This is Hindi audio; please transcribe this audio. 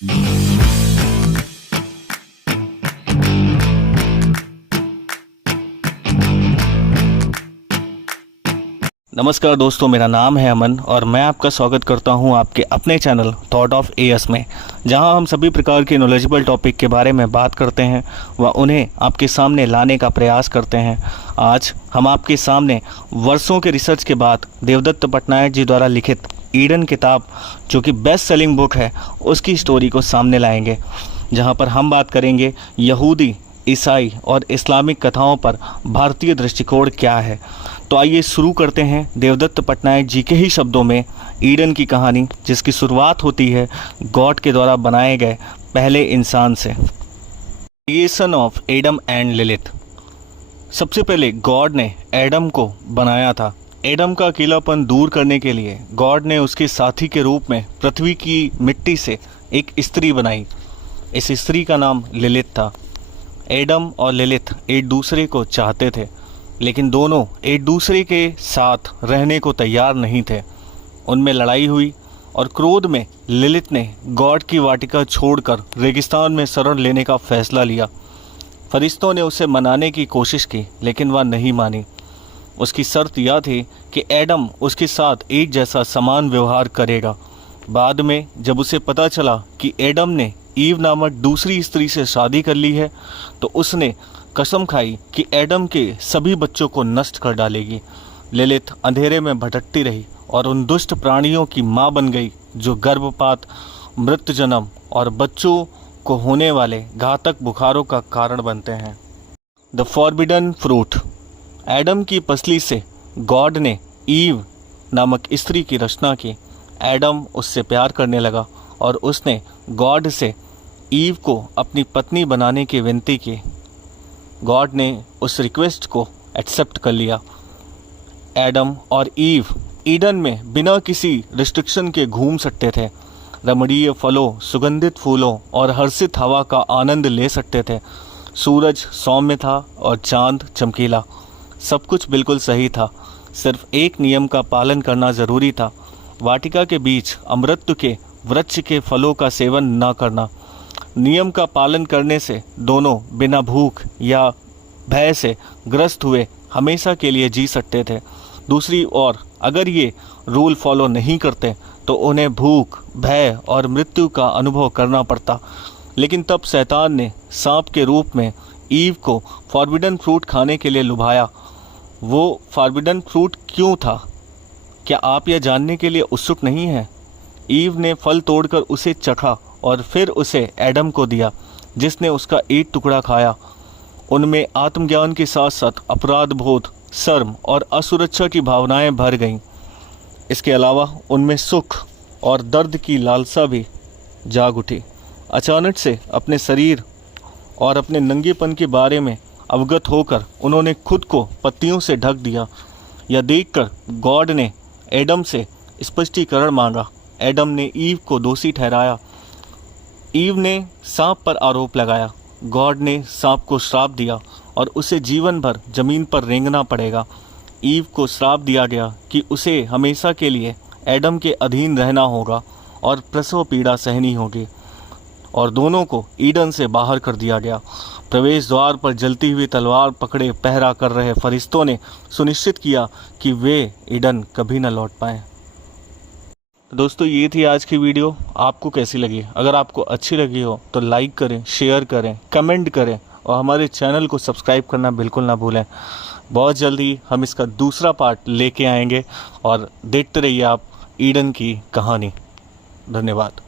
नमस्कार दोस्तों, मेरा नाम है अमन और मैं आपका स्वागत करता हूं आपके अपने चैनल थॉट ऑफ एएस में, जहां हम सभी प्रकार के नॉलेजेबल टॉपिक के बारे में बात करते हैं व उन्हें आपके सामने लाने का प्रयास करते हैं। आज हम आपके सामने वर्षों के रिसर्च के बाद देवदत्त पटनायक जी द्वारा लिखित ईडन किताब, जो कि बेस्ट सेलिंग बुक है, उसकी स्टोरी को सामने लाएंगे, जहां पर हम बात करेंगे यहूदी, ईसाई और इस्लामिक कथाओं पर भारतीय दृष्टिकोण क्या है। तो आइए शुरू करते हैं देवदत्त पटनायक जी के ही शब्दों में ईडन की कहानी, जिसकी शुरुआत होती है गॉड के द्वारा बनाए गए पहले इंसान से। Creation of Adam and Lilith. सबसे पहले गॉड ने एडम को बनाया था। एडम का अकेलापन दूर करने के लिए गॉड ने उसके साथी के रूप में पृथ्वी की मिट्टी से एक स्त्री बनाई। इस स्त्री का नाम लिलिथ था। एडम और लिलिथ एक दूसरे को चाहते थे, लेकिन दोनों एक दूसरे के साथ रहने को तैयार नहीं थे। उनमें लड़ाई हुई और क्रोध में लिलिथ ने गॉड की वाटिका छोड़कर रेगिस्तान में शरण लेने का फैसला लिया। फरिश्तों ने उसे मनाने की कोशिश की, लेकिन वह नहीं मानी। उसकी शर्त यह थी कि एडम उसके साथ एक जैसा समान व्यवहार करेगा। बाद में जब उसे पता चला कि एडम ने ईव नामक दूसरी स्त्री से शादी कर ली है, तो उसने कसम खाई कि एडम के सभी बच्चों को नष्ट कर डालेगी। लिलिथ अंधेरे में भटकती रही और उन दुष्ट प्राणियों की मां बन गई जो गर्भपात, मृत जन्म और बच्चों को होने वाले घातक बुखारों का कारण बनते हैं। The forbidden fruit. एडम की पसली से गॉड ने ईव नामक स्त्री की रचना की। एडम उससे प्यार करने लगा और उसने गॉड से ईव को अपनी पत्नी बनाने की विनती की। गॉड ने उस रिक्वेस्ट को एक्सेप्ट कर लिया। एडम और ईव ईडन में बिना किसी रिस्ट्रिक्शन के घूम सकते थे। रमणीय फलों, सुगंधित फूलों और हर्षित हवा का आनंद ले सकते थे। सूरज सौम्य था और चांद चमकीला। सब कुछ बिल्कुल सही था। सिर्फ एक नियम का पालन करना जरूरी था। वाटिका के बीच अमृत के वृक्ष के फलों का सेवन न करना। नियम का पालन करने से दोनों बिना भूख या भय से ग्रस्त हुए हमेशा के लिए जी सकते थे। दूसरी ओर अगर ये रूल फॉलो नहीं करते तो उन्हें भूख, भय और मृत्यु का अनुभव करना पड़ता। लेकिन तब शैतान ने सांप के रूप में ईव को फॉरबिडन फ्रूट खाने के लिए लुभाया। वो फॉरबिडन फ्रूट क्यों था, क्या आप यह जानने के लिए उत्सुक नहीं हैं? ईव ने फल तोड़कर उसे चखा और फिर उसे एडम को दिया, जिसने उसका एक टुकड़ा खाया। उनमें आत्मज्ञान के साथ साथ अपराध बोध, शर्म और असुरक्षा की भावनाएं भर गईं। इसके अलावा उनमें सुख और दर्द की लालसा भी जाग उठी। अचानक से अपने शरीर और अपने नंगेपन के बारे में अवगत होकर उन्होंने खुद को पत्तियों से ढक दिया। यह देखकर गॉड ने एडम से स्पष्टीकरण मांगा। एडम ने ईव को दोषी ठहराया। ईव ने सांप पर आरोप लगाया। गॉड ने सांप को श्राप दिया और उसे जीवन भर जमीन पर रेंगना पड़ेगा। ईव को श्राप दिया गया कि उसे हमेशा के लिए एडम के अधीन रहना होगा और प्रसव पीड़ा सहनी होगी, और दोनों को ईडन से बाहर कर दिया गया। प्रवेश द्वार पर जलती हुई तलवार पकड़े पहरा कर रहे फरिश्तों ने सुनिश्चित किया कि वे ईडन कभी न लौट पाएं। दोस्तों, ये थी आज की वीडियो। आपको कैसी लगी? अगर आपको अच्छी लगी हो तो लाइक करें, शेयर करें, कमेंट करें और हमारे चैनल को सब्सक्राइब करना बिल्कुल ना भूलें। बहुत जल्दी हम इसका दूसरा पार्ट लेके आएंगे और देखते रहिए आप ईडन की कहानी। धन्यवाद।